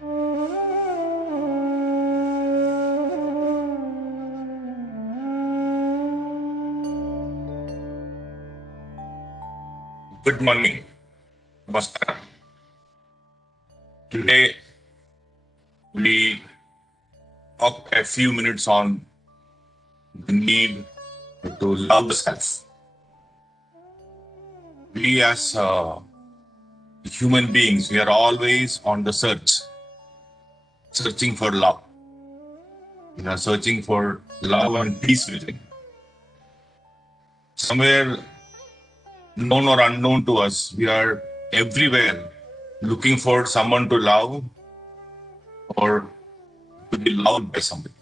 Good morning. Namaskar. Today we talk a few minutes on the need to love the self. We as human beings, we are always on the searching for love. We are searching for love and peace within. Somewhere known or unknown to us, we are everywhere looking for someone to love or to be loved by somebody.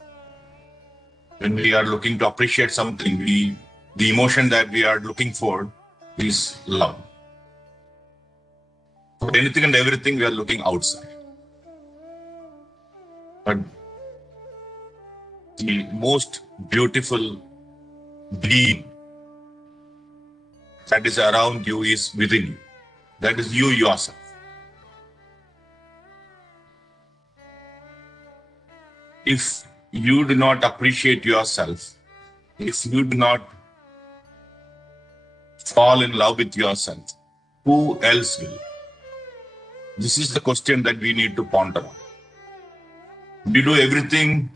When we are looking to appreciate something, the emotion that we are looking for is love. For anything and everything, we are looking outside. But the most beautiful being that is around you is within you. That is you yourself. If you do not appreciate yourself, if you do not fall in love with yourself, who else will? This is the question that we need to ponder on. We do everything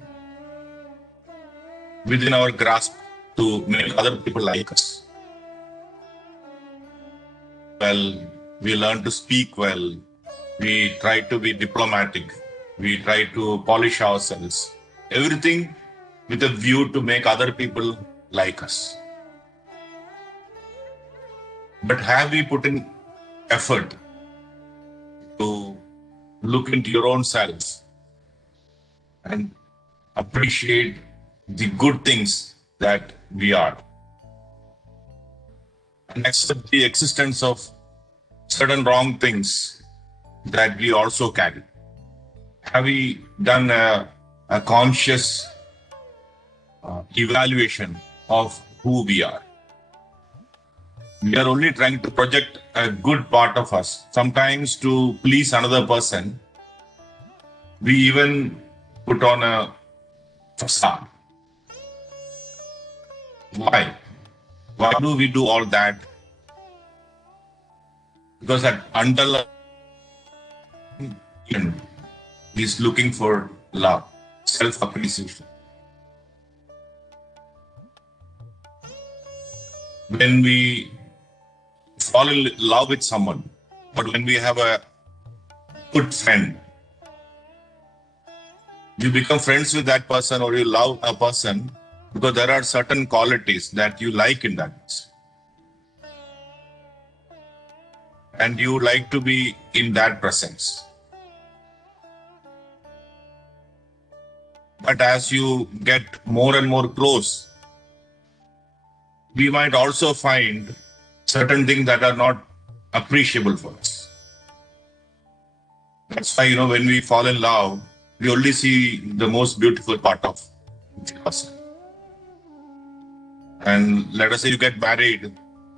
within our grasp to make other people like us. Well, we learn to speak well. We try to be diplomatic. We try to polish ourselves. Everything with a view to make other people like us. But have we put in effort to look into your own self and appreciate the good things that we are and accept the existence of certain wrong things that we also carry? Have we done a conscious evaluation of who we are? We are only trying to project a good part of us. Sometimes to please another person, we even put on a facade. Why? Why do we do all that? Because that underlying is looking for love, self-appreciation. When we fall in love with someone, but when we have a good friend, you become friends with that person or you love a person because there are certain qualities that you like in that person. And you like to be in that presence. But as you get more and more close, we might also find certain things that are not appreciable for us. That's why, when we fall in love, we only see the most beautiful part of the person. And let us say you get married,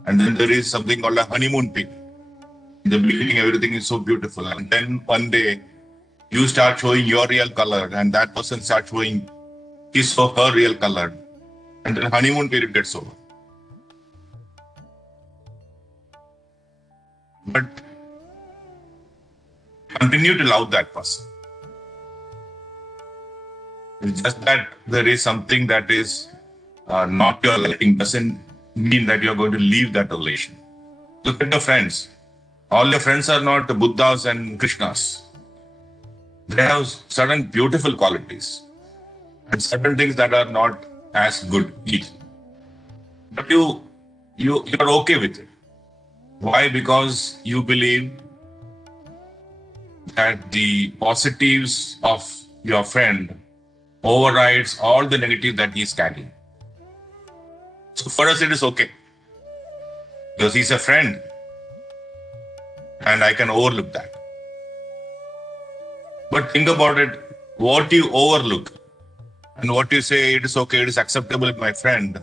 and then there is something called a honeymoon period. In the beginning, everything is so beautiful. And then one day, you start showing your real color, and that person starts showing his or her real color. And then honeymoon period gets over. But continue to love that person. It's just that there is something that is not your liking doesn't mean that you're going to leave that relation. Look at your friends. All your friends are not Buddhas and Krishnas. They have certain beautiful qualities and certain things that are not as good either. But you're okay with it. Why? Because you believe that the positives of your friend overrides all the negative that he is carrying. So for us, it is okay. Because he's a friend. And I can overlook that. But think about it, what you overlook and what you say, it is okay, it is acceptable with my friend.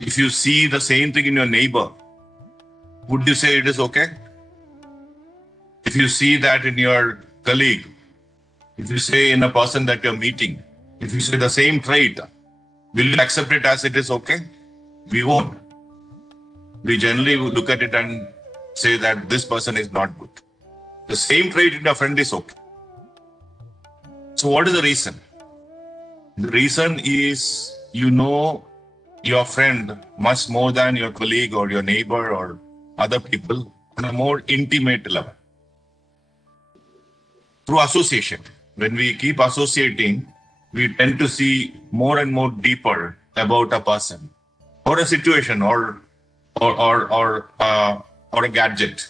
If you see the same thing in your neighbor, would you say it is okay? If you see that in your colleague, If you say in a person that you're meeting, if you say the same trait, will you accept it as it is okay? We won't. We generally look at it and say that this person is not good. The same trait in a friend is okay. So what is the reason? The reason is you know your friend much more than your colleague or your neighbor or other people on a more intimate level. Through association. When we keep associating, we tend to see more and more deeper about a person or a situation or a gadget.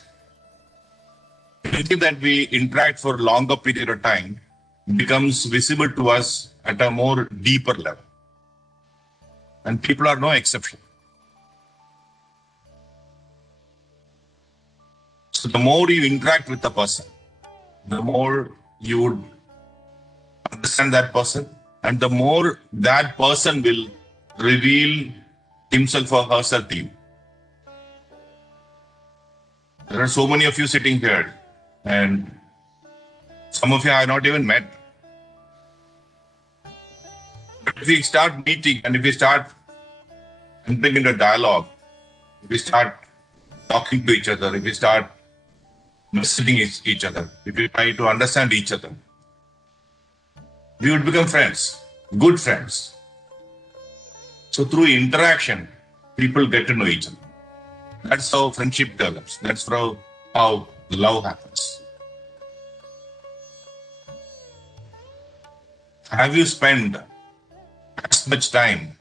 Anything that we interact for a longer period of time becomes visible to us at a more deeper level. And people are no exception. So the more you interact with the person, the more you would understand that person, and the more that person will reveal himself or herself to you. There are so many of you sitting here, and some of you I have not even met. But if we start meeting and if we start entering into a dialogue, if we start talking to each other, if we start listening each other, if we try to understand each other, we would become friends, good friends. So through interaction, people get to know each other. That's how friendship develops. That's how love happens. Have you spent as much time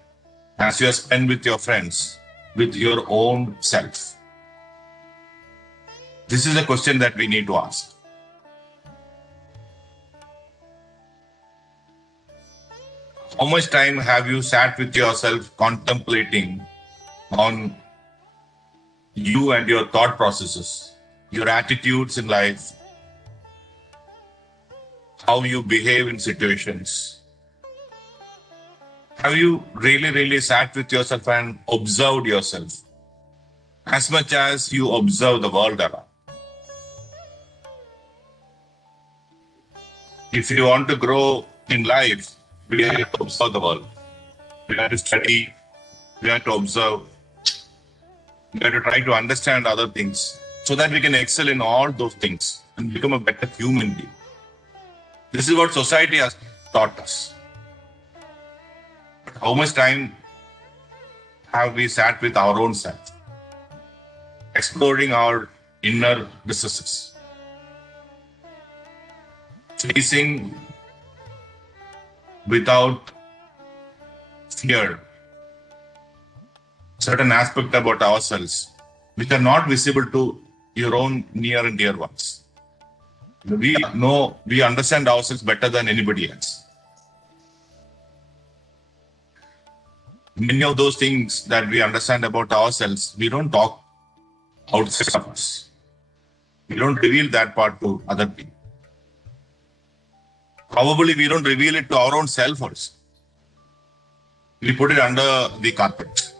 as you have spent with your friends with your own self? This is a question that we need to ask. How much time have you sat with yourself contemplating on you and your thought processes, your attitudes in life, how you behave in situations? Have you really sat with yourself and observed yourself as much as you observe the world around? If you want to grow in life, we have to observe the world. We have to study. We have to observe. We have to try to understand other things so that we can excel in all those things and become a better human being. This is what society has taught us. But how much time have we sat with our own self, exploring our inner recesses, facing without fear certain aspect about ourselves which are not visible to your own near and dear ones? We understand ourselves better than anybody else. Many of those things that we understand about ourselves, we don't talk outside of us. We don't reveal that part to other people. Probably we don't reveal it to our own self also. We put it under the carpet.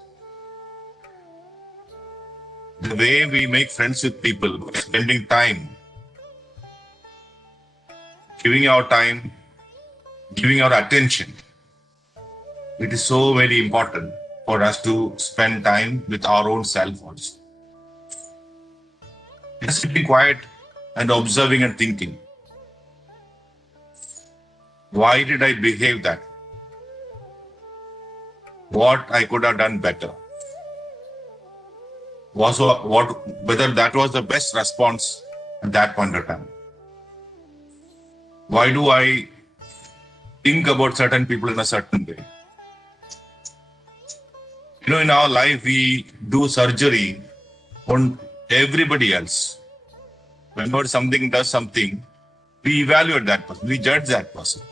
The way we make friends with people, spending time, giving our time, giving our attention. It is so very important for us to spend time with our own self also. Just sitting quiet and observing and thinking. Why did I behave that? What I could have done better? Whether that was the best response at that point of time? Why do I think about certain people in a certain way? In our life, we do surgery on everybody else. Whenever something does something, we evaluate that person, we judge that person.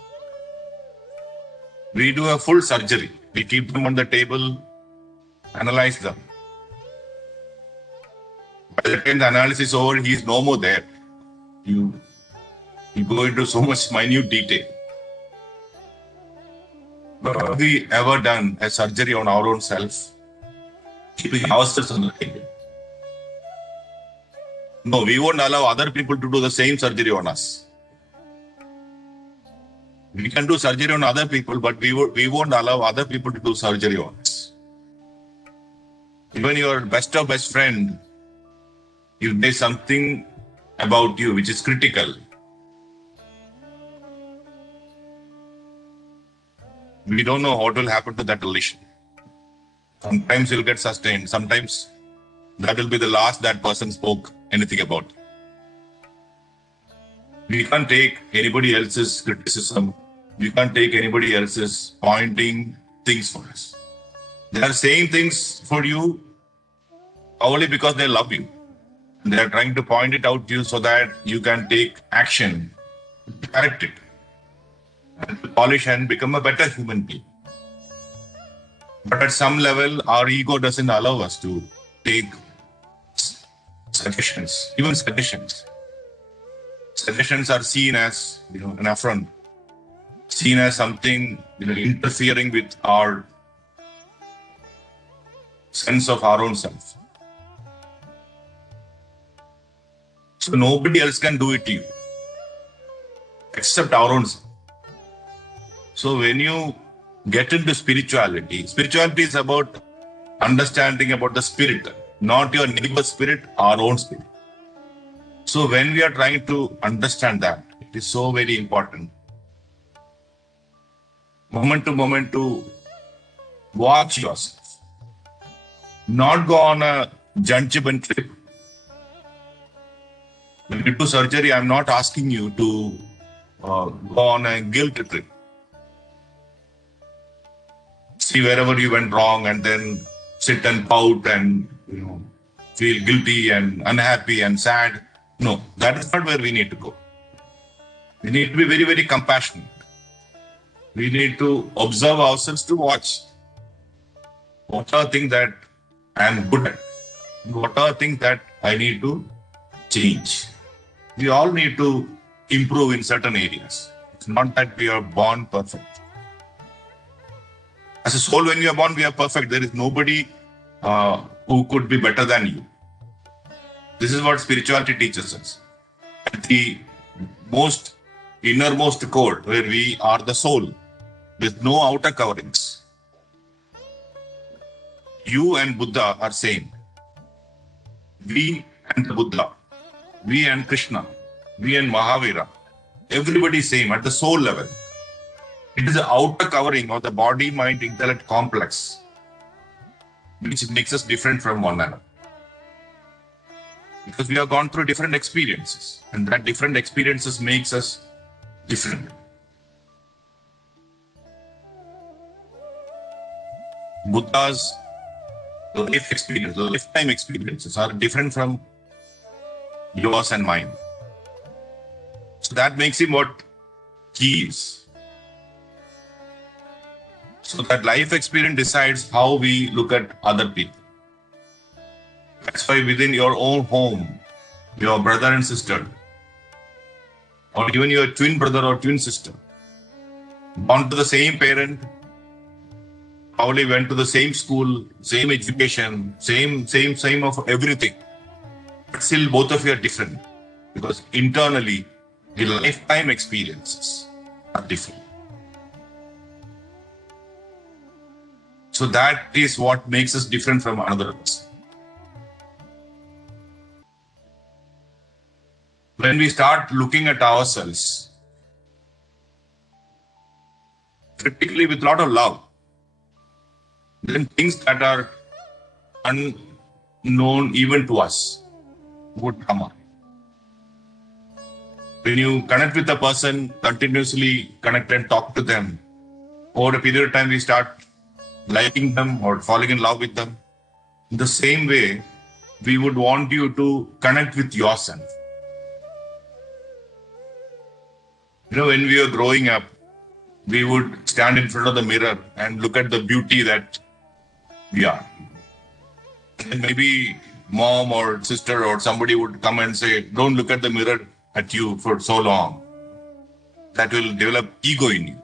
We do a full surgery. We keep them on the table, analyze them. By the time the analysis is over, he is no more there. You go into so much minute detail. But have we ever done a surgery on our own self? Keeping ourselves on the table. No, we won't allow other people to do the same surgery on us. We can do surgery on other people, but we won't allow other people to do surgery on us. Even your best of best friend, if there's something about you which is critical, we don't know what will happen to that relation. Sometimes you'll get sustained. Sometimes that will be the last that person spoke anything about. We can't take anybody else's criticism. We can't take anybody else's pointing things for us. They are saying things for you only because they love you. They are trying to point it out to you so that you can take action to correct it, and to polish and become a better human being. But at some level, our ego doesn't allow us to take suggestions, even suggestions. Suggestions are seen as, an affront, seen as something, interfering with our sense of our own self. So nobody else can do it to you except our own self. So when you get into spirituality is about understanding about the spirit, not your neighbor's spirit, our own spirit. So when we are trying to understand that, it is so very important, moment to moment, to watch yourself. Not go on a judgment trip. When you do surgery, I'm not asking you to go on a guilt trip. See wherever you went wrong and then sit and pout and feel guilty and unhappy and sad. No, that is not where we need to go. We need to be very, very compassionate. We need to observe ourselves, to watch what are things that I am good at, what are things that I need to change. We all need to improve in certain areas. It's not that we are born perfect. As a soul, when you are born, we are perfect. There is nobody who could be better than you. This is what spirituality teaches us. At the most innermost core, where we are the soul, with no outer coverings. You and Buddha are same. We and the Buddha, we and Krishna, we and Mahavira, everybody same at the soul level. It is the outer covering of the body, mind, intellect complex, which makes us different from one another. Because we have gone through different experiences, and that different experiences makes us different. Buddha's life experience, lifetime experiences are different from yours and mine. So that makes him what he is. So that life experience decides how we look at other people. That's why within your own home, your brother and sister, or even your twin brother or twin sister, born to the same parent, probably went to the same school, same education, same of everything. But still both of you are different because internally the lifetime experiences are different. So that is what makes us different from another person. When we start looking at ourselves critically with a lot of love, then things that are unknown even to us would come up. When you connect with a person, continuously connect and talk to them, over a period of time we start liking them or falling in love with them. In the same way, we would want you to connect with yourself. When we were growing up, we would stand in front of the mirror and look at the beauty that we are. And maybe mom or sister or somebody would come and say, don't look at the mirror at you for so long. That will develop ego in you.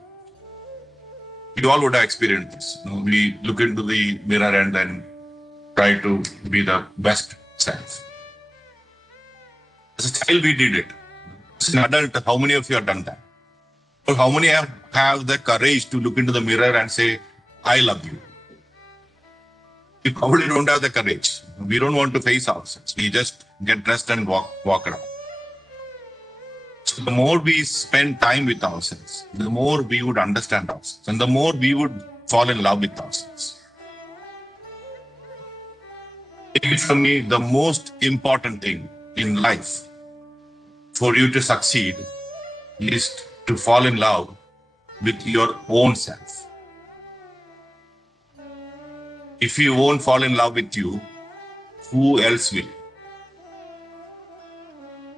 You all would have experienced this. We look into the mirror and then try to be the best self. As a child, we did it. As an adult, how many of you have done that? Or how many have have the courage to look into the mirror and say, I love you. We probably don't have the courage. We don't want to face ourselves. We just get dressed and walk around. So the more we spend time with ourselves, the more we would understand ourselves, and the more we would fall in love with ourselves. It is for me the most important thing in life for you to succeed is to fall in love with your own self. If you won't fall in love with you, who else will?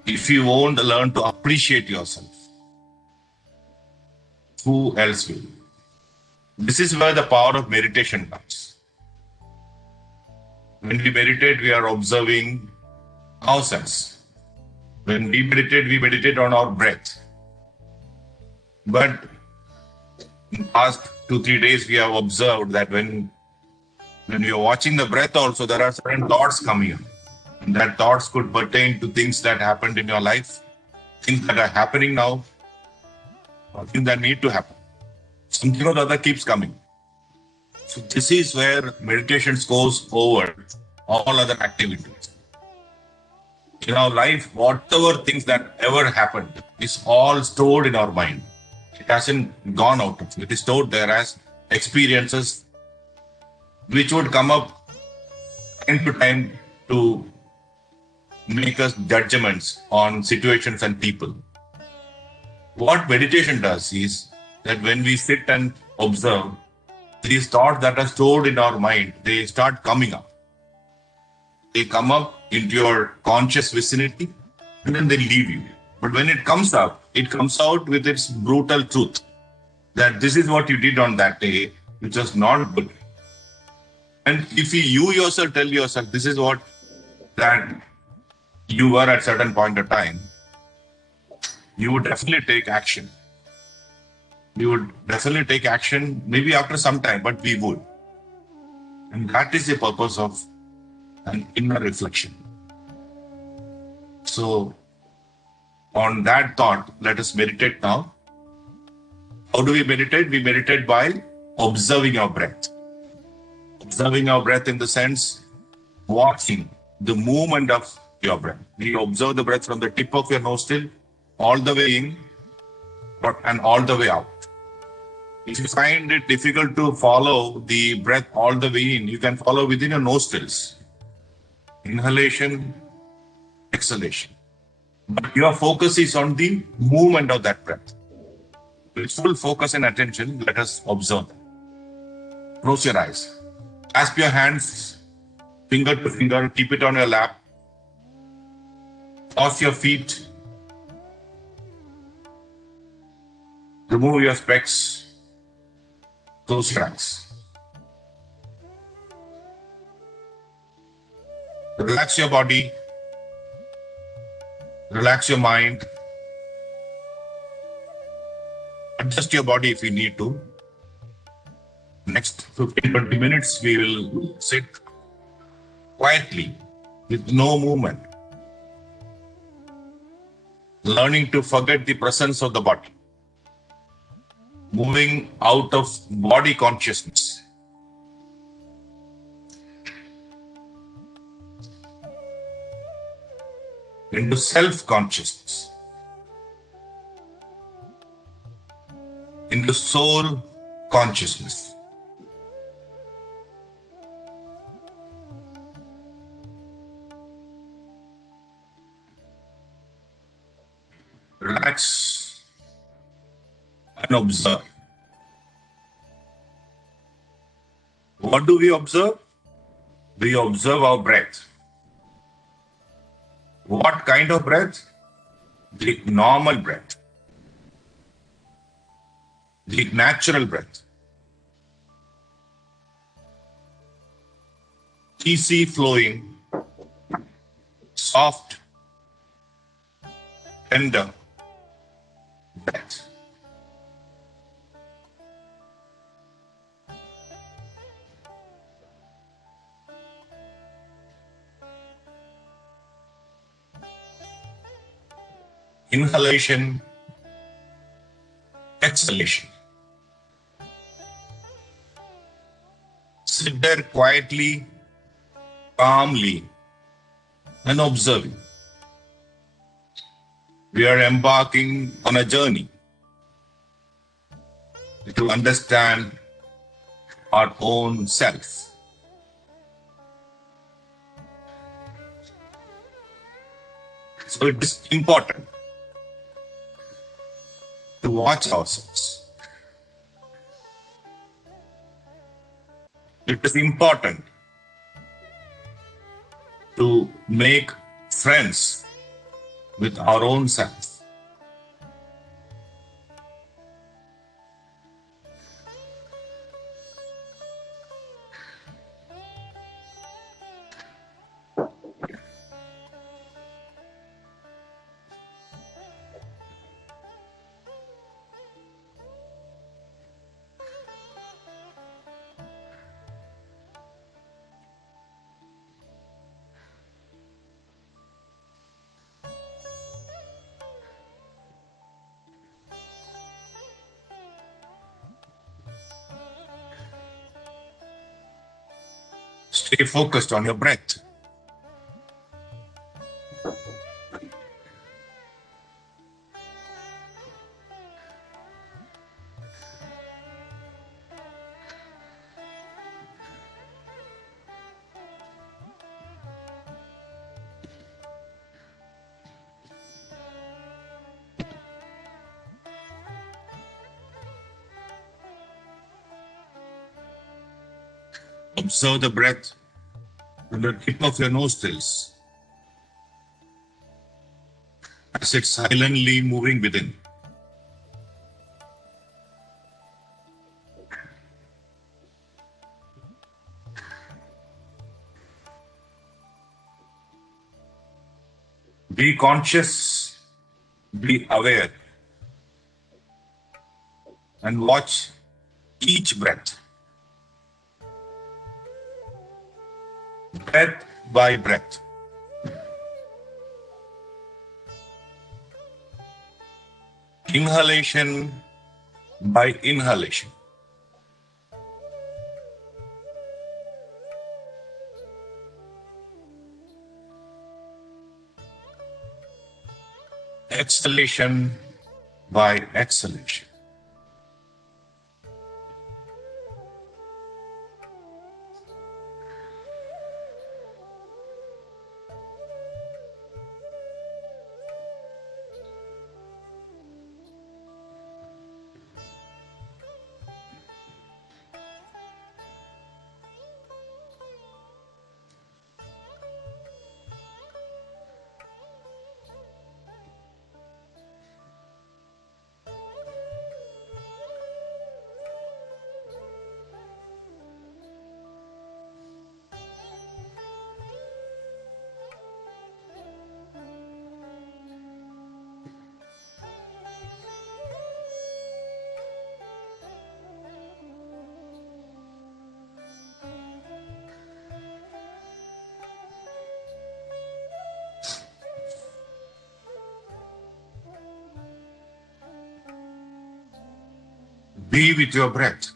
If you won't learn to appreciate yourself, who else will? This is where the power of meditation comes. When we meditate, we are observing ourselves. When we meditate on our breath. But in the past 2-3 days, we have observed that when you are watching the breath also, there are certain thoughts coming in. And that thoughts could pertain to things that happened in your life, things that are happening now, or things that need to happen. Something or the other keeps coming. So this is where meditation goes over all other activities. In our life, whatever things that ever happened is all stored in our mind. It hasn't gone out of it. It is stored there as experiences which would come up time to time to make us judgments on situations and people. What meditation does is that when we sit and observe, these thoughts that are stored in our mind, they start coming up. They come up into your conscious vicinity and then they leave you. But when it comes up, it comes out with its brutal truth that this is what you did on that day, which was not good. And if you yourself tell yourself this is what that you were at certain point of time, you would definitely take action. We would definitely take action, maybe after some time, but we would. And that is the purpose of an inner reflection. So, on that thought, let us meditate now. How do we meditate? We meditate by observing our breath. Observing our breath in the sense, watching the movement of your breath. We observe the breath from the tip of your nostril all the way in and all the way out. If you find it difficult to follow the breath all the way in, you can follow within your nostrils. Inhalation, exhalation. But your focus is on the movement of that breath. With full focus and attention, let us observe. Close your eyes. Clasp your hands, finger to finger, keep it on your lap. Cross your feet. Remove your specs. Close your eyes. Relax your body. Relax your mind. Adjust your body if you need to. Next 15-20 minutes, we will sit quietly with no movement, learning to forget the presence of the body, moving out of body consciousness. Into self-consciousness, into soul consciousness. Relax and observe. What do we observe? We observe our breath. What kind of breath? The normal breath. The natural breath. Easy flowing, soft, tender breath. Inhalation, exhalation. sit there quietly, calmly, and observing. We are embarking on a journey to understand our own self. So it is important to watch ourselves. It is important to make friends with our own self. Stay focused on your breath. Observe the breath from the tip of your nostrils as it's silently moving within. Be conscious, be aware, and watch each breath, breath by breath. Inhalation by inhalation. Exhalation by exhalation. Be with your breath.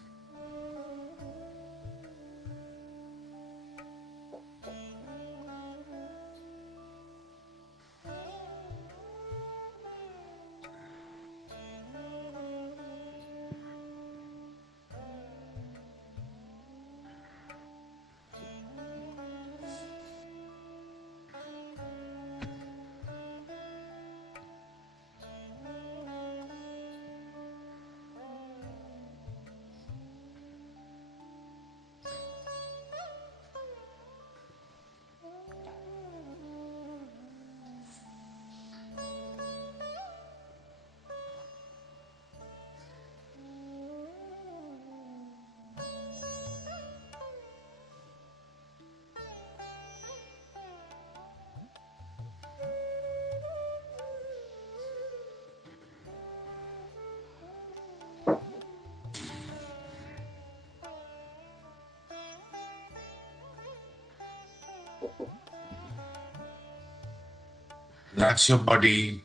Relax your body,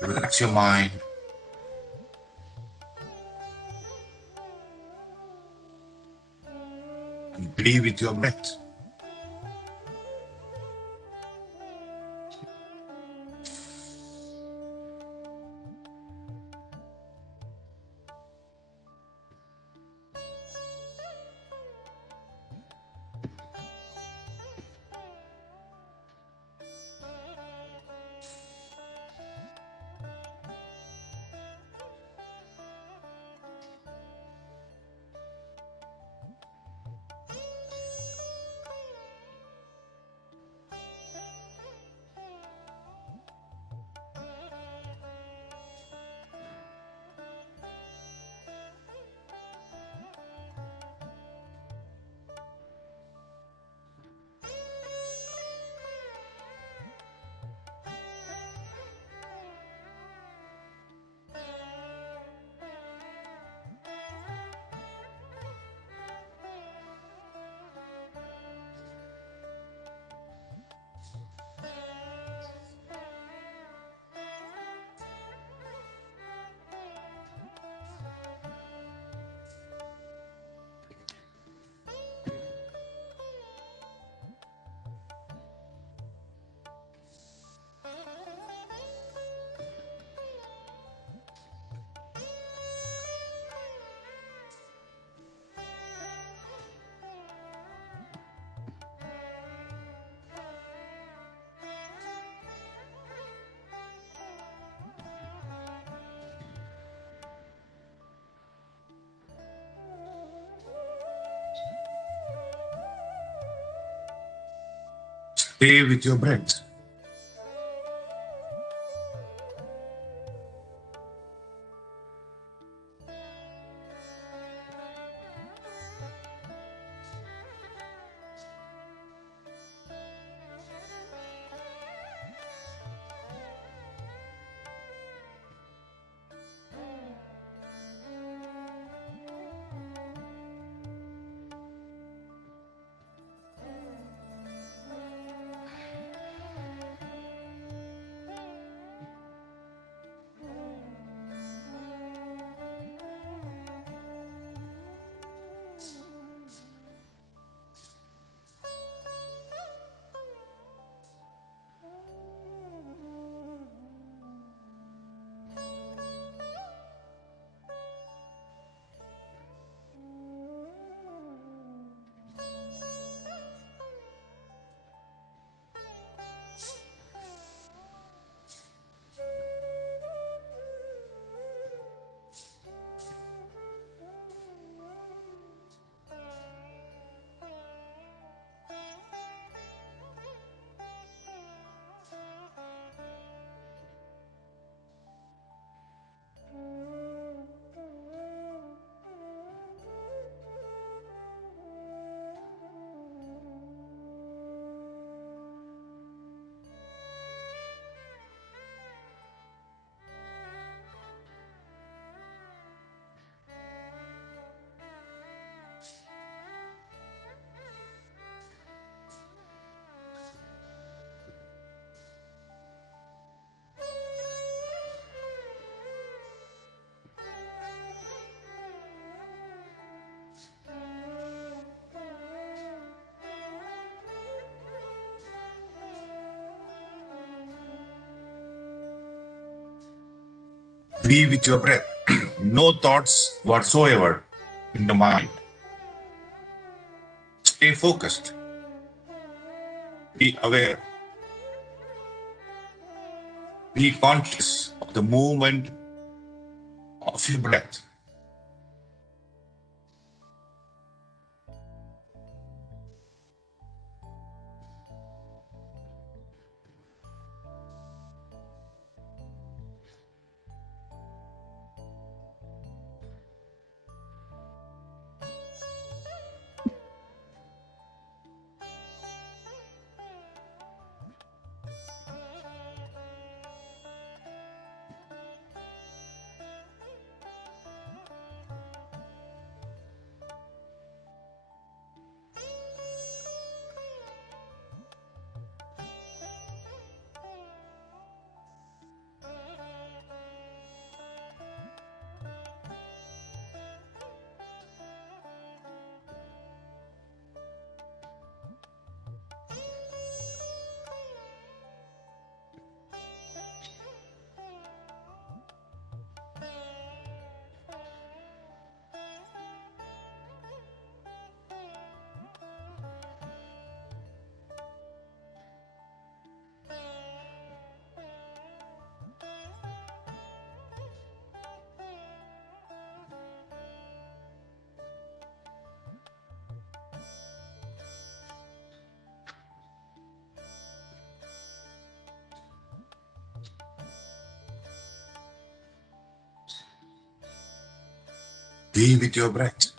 relax your mind. Be with your breath. Stay with your breath. Be with your breath. No thoughts whatsoever in the mind. Stay focused. Be aware. Be conscious of the movement of your breath. Be with your breath.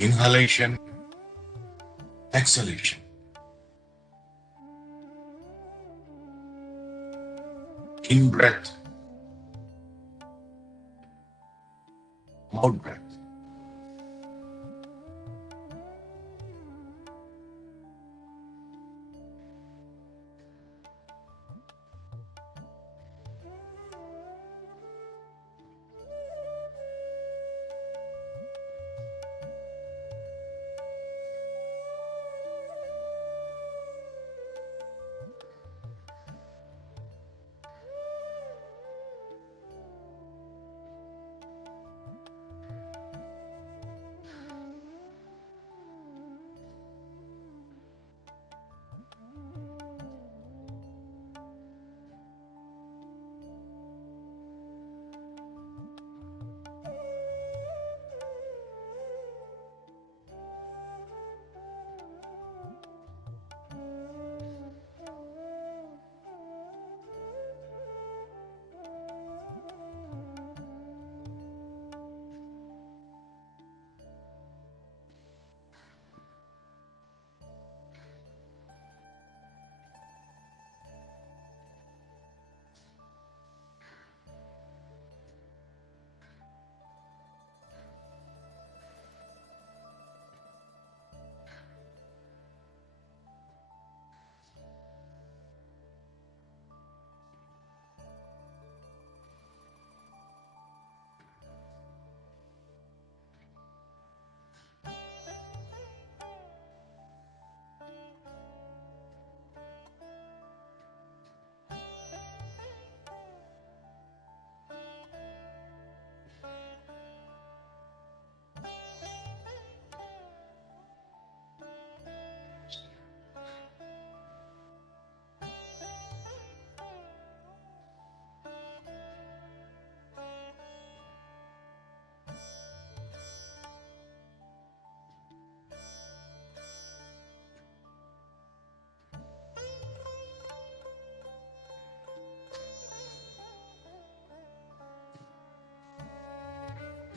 Inhalation, exhalation. In breath, out breath.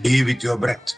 Be with your breath.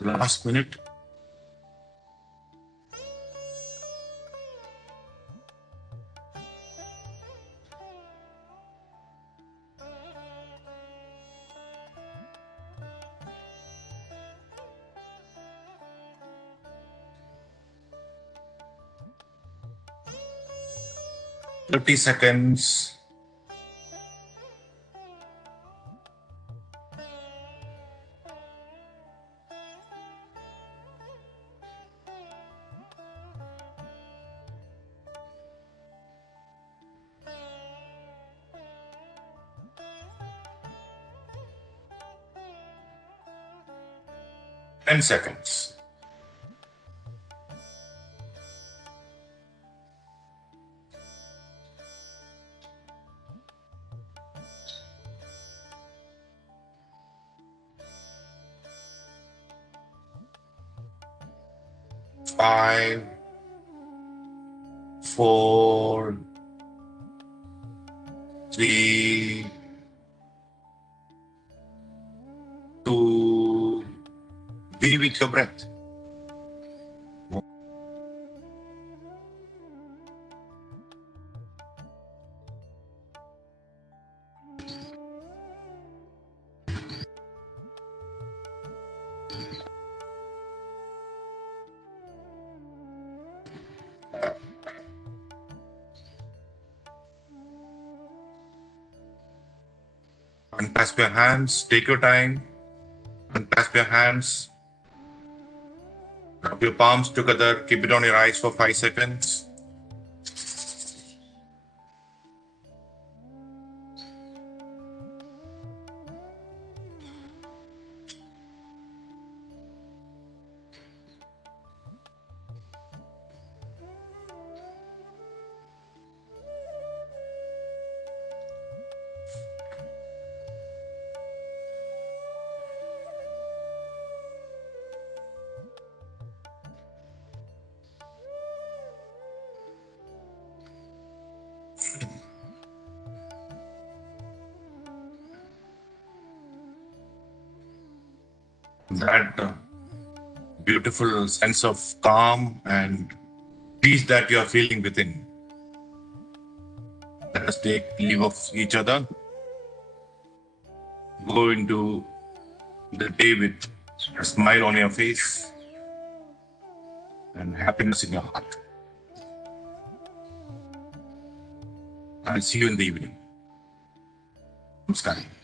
Last minute. $30. 10 seconds. Five, four, three, two. Be with your breath. Unclasp your hands. Take your time. Unclasp your hands. Rub your palms together. Keep it on your eyes for 5 seconds. That beautiful sense of calm and peace that you are feeling within. Let us take leave of each other. Go into the day with a smile on your face and happiness in your heart. I'll see you in the evening. Namaskar.